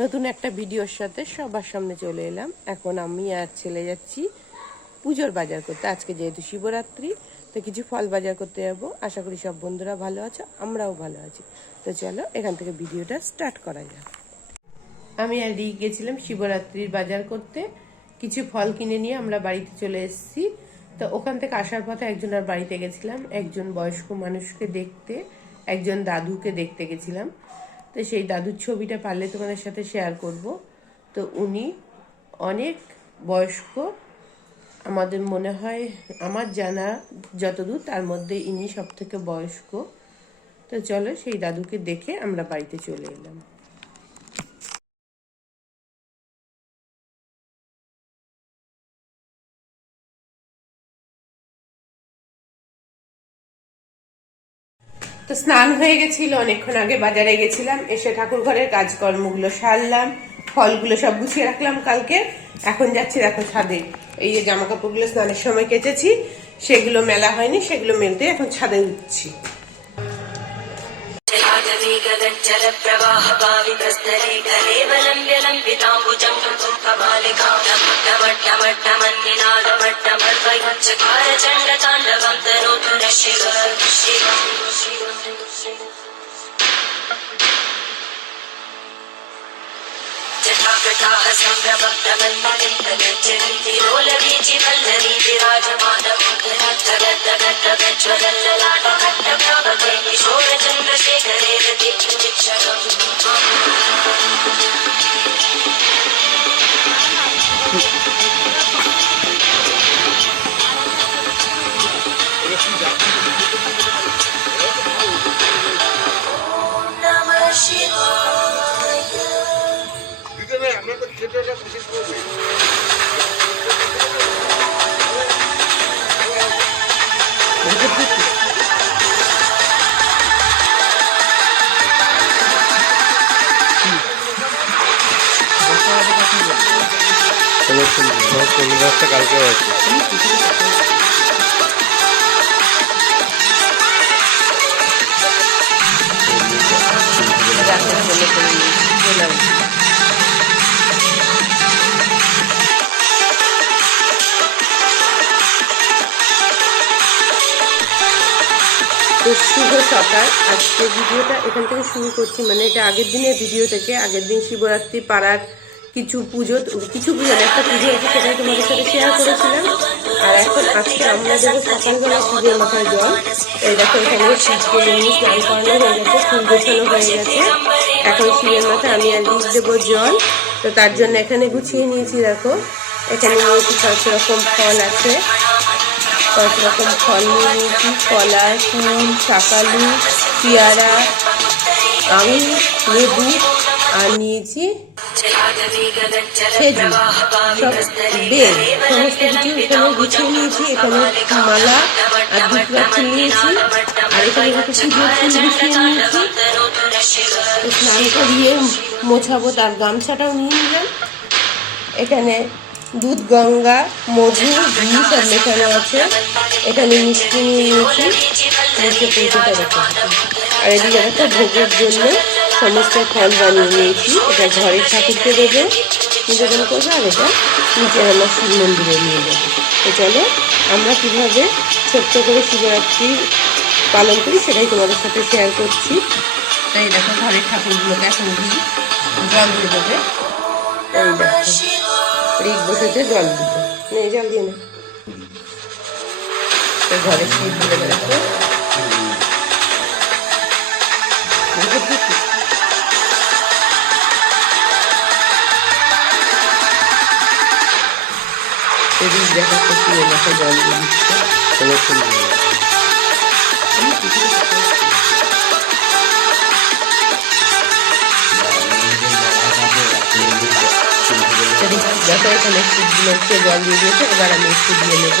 নতুন একটা ভিডিওর সাথে সবার সামনে চলে এলাম। এখন আমি আর ছেলে যাচ্ছি পুজোর বাজার করতে। আজকে যেহেতু শিবরাত্রি, তো কিছু ফল বাজার করতে যাব। আশা করি সব বন্ধুরা ভালো আছে, আমরাও ভালো আছি। তো চলো, এখান থেকে ভিডিওটা স্টার্ট করা যাক। আমি আর রিক গেছিলাম শিবরাত্রির বাজার করতে। কিছু ফল কিনে নিয়ে আমরা বাড়িতে চলে এসেছি। তো ওখান থেকে আসার পথে একজনের বাড়িতে গেছিলাম। একজন বয়স্ক মানুষকে দেখতে, একজন দাদুকে দেখতে গেছিলাম। তো সেই দাদুর ছবিটা পারলে তোমাদের সাথে শেয়ার করব। তো উনি অনেক বয়স্ক, আমাদের মনে হয় আমার জানা যতদূর তার মধ্যে ইনি সব থেকে বয়স্ক। তো চলো সেই দাদুকে দেখে আমরা বাড়িতে চলে এলাম। তো স্নান হয়ে গেছিল, অনেকক্ষণ আগে বাজারে গেছিলাম, এসে ঠাকুর ঘরের কাজকর্মগুলো সারলাম, ফলগুলো সব গুছিয়ে রাখলাম কালকে। এখন যাচ্ছি দেখো ছাদে। এই যে জামা কাপড়গুলো স্নানের সময় কেচেছি, সেগুলো মেলা হয়নি, সেগুলো মেলতে এখন ছাদে উঠছি। जटाकटाः सम्भ्रमक्तमन्मलिन्दगज्जरीतिरोलवीचि वल्लरी विराजमानमुग्धगद्दगद्दगज्ज्वलल्ललाटकट्टव्यापके তো শুভ সকাল। আজকে ভিডিওটা এখান থেকে শুরু করছি। মানে এটা আগের দিনের ভিডিও থেকে। আগের দিন শিবরাত্রি পাড়ার কিছু পুজো কিছু পুজো একটা পুজো আছে সেটাই তোমাদের সাথে শেয়ার করেছিলাম। আর এখন আজকে আমরা দেবো সকালবেলা শিবের মাথায় জল এই দেখো এখানে শিবকে এমনি স্নান করানো হয়ে গেছে, ফুল গোছানো হয়ে গেছে। এখন শিবের মাথায় আমি আর লিখ দেবো জল। তো তার জন্য এখানে গুছিয়ে নিয়েছি, দেখো। এখানে নিয়েছি পাঁচ রকম ফল আছে। পাঁচ রকম ফল নিয়ে নিয়েছি, কলা কুল শাকালু, পেয়ারা, আমি, লেবু, আর নিয়েছি বেল সমস্ত কিছু গুছিয়ে নিয়েছি, এখানে মালা নিয়েছি, আর এখানে মোছাবো, তার গামছাটাও নিয়ে নিলাম। এখানে দুধ, গঙ্গা, মধু, ঘি সব মেশানো আছে। এখানে মিষ্টি নিয়ে নিয়েছি। আর এদিকে একটা ভোগের জন্য সমস্ত ফল বানিয়ে নিয়েছি। এটা ঘরের ঠাকুরকে দেবে। নিবেদন করবে, আর এটা নিচে আমার শিব মন্দিরে নিয়ে যাবে। তো চলো, আমরা কীভাবে ছোট্ট করে শিবরাত্রি পালন করি সেটাই তোমাদের সাথে শেয়ার করছি। তাই দেখো, ঘরের ঠাকুরগুলোকে এখন ঘি জল দিয়ে দেবে। এই দেখো, রিক বসেছে, জল দিতে নে, জল দিয়ে না। তো ঘরে শিব দিয়ে দেখো। দেখো তো কি এলাকা জল কোনো ফুল নেই। দেখো এখানে শিবগুলোকে জল দিয়ে দিয়েছে এবার আমি একটু দিয়ে নেব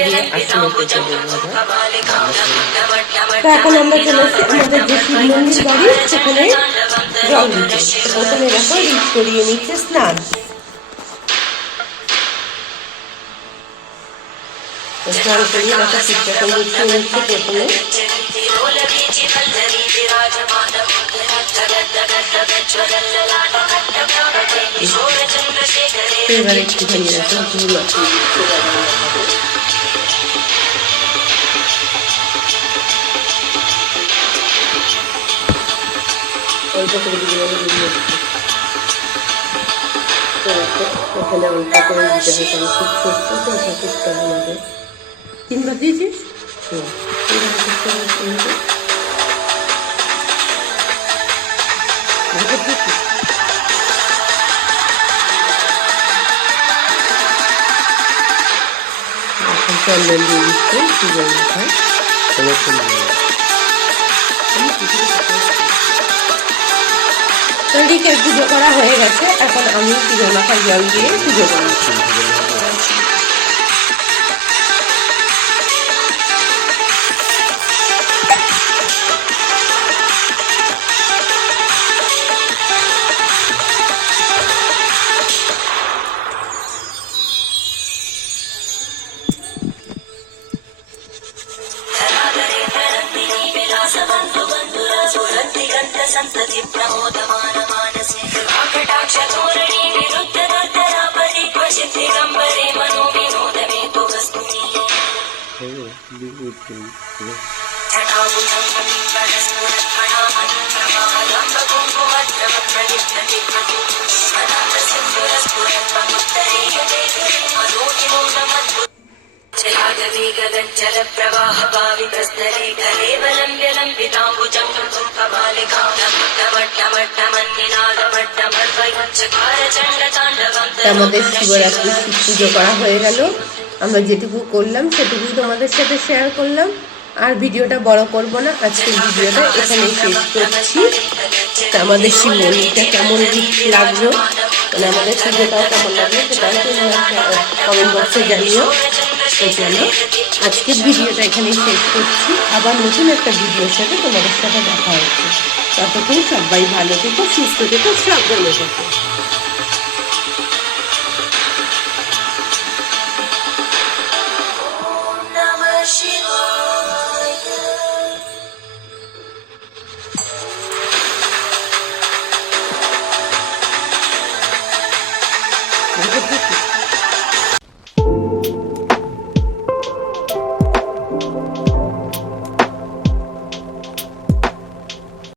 দিয়ে আশ্রমে চলে যাব তো এখন আমরা চলে এসেছি আমাদের যে শিব মন্দির বাড়ি সেখানে জল দিতে তো প্রথমে দেখো রিচ করিয়ে নিচ্ছে স্নান তো স্নান করিয়ে দেখো শিবটাকে মুছিয়ে নিচ্ছে প্রথমে তো এবার একটুখানি দেখো ঘি মাখিয়ে দিচ্ছে জগন্নাথকে। অল্প করে দিলে আমি দিয়ে দিচ্ছি তো দেখো, এখানে অল্প করে দিতে হয় কারণ খুব ছোট্ট তো ঠাকুরটা আমাদের তিনবার দিয়েছিস হুম তিনবার ঠাকুরটা চন্ডিকে পুজো করা হয়ে গেছে। এখন আমি পুজো মাথায় জল দিয়ে পুজো করি संतति प्रमोद मान मानसे। प्रमोदमानमानसे कटाक्षतोरणी विरुद्ध दत्तरापदि क्वचित् गंबरे मनो विनोदमेतु वस्तुति ठाकुरस्फुरत्मनामनुप्रभावलम्बकुम्भुमद्रवप्रलिप्तति प्रतिमा कपालिकामट्टमट्टमन्निनादमट्टमर्वयच्चकार चण्डताण्डवं তা আমাদের শিবরাত্রি শিব পুজো করা হয়ে গেল আমরা যেটুকু করলাম সেটুকুই তোমাদের সাথে শেয়ার করলাম আর ভিডিওটা বড় করব না আজকের ভিডিওটা এখানেই শেষ করছি তা আমাদের শিব মন্দিরটা কেমন লাগলো মানে আমাদের পুজোটাও কেমন লাগলো সেটাও তোমরা কমেন্ট বক্সে জানিও তো চলো, আজকের ভিডিওটা এখানে শেষ করছি। আবার নতুন একটা ভিডিওর সাথে তোমাদের সাথে দেখা হচ্ছে। ততক্ষণ সবাই ভালো থেকো, সুস্থ থেকো, সাবধানে থেকো।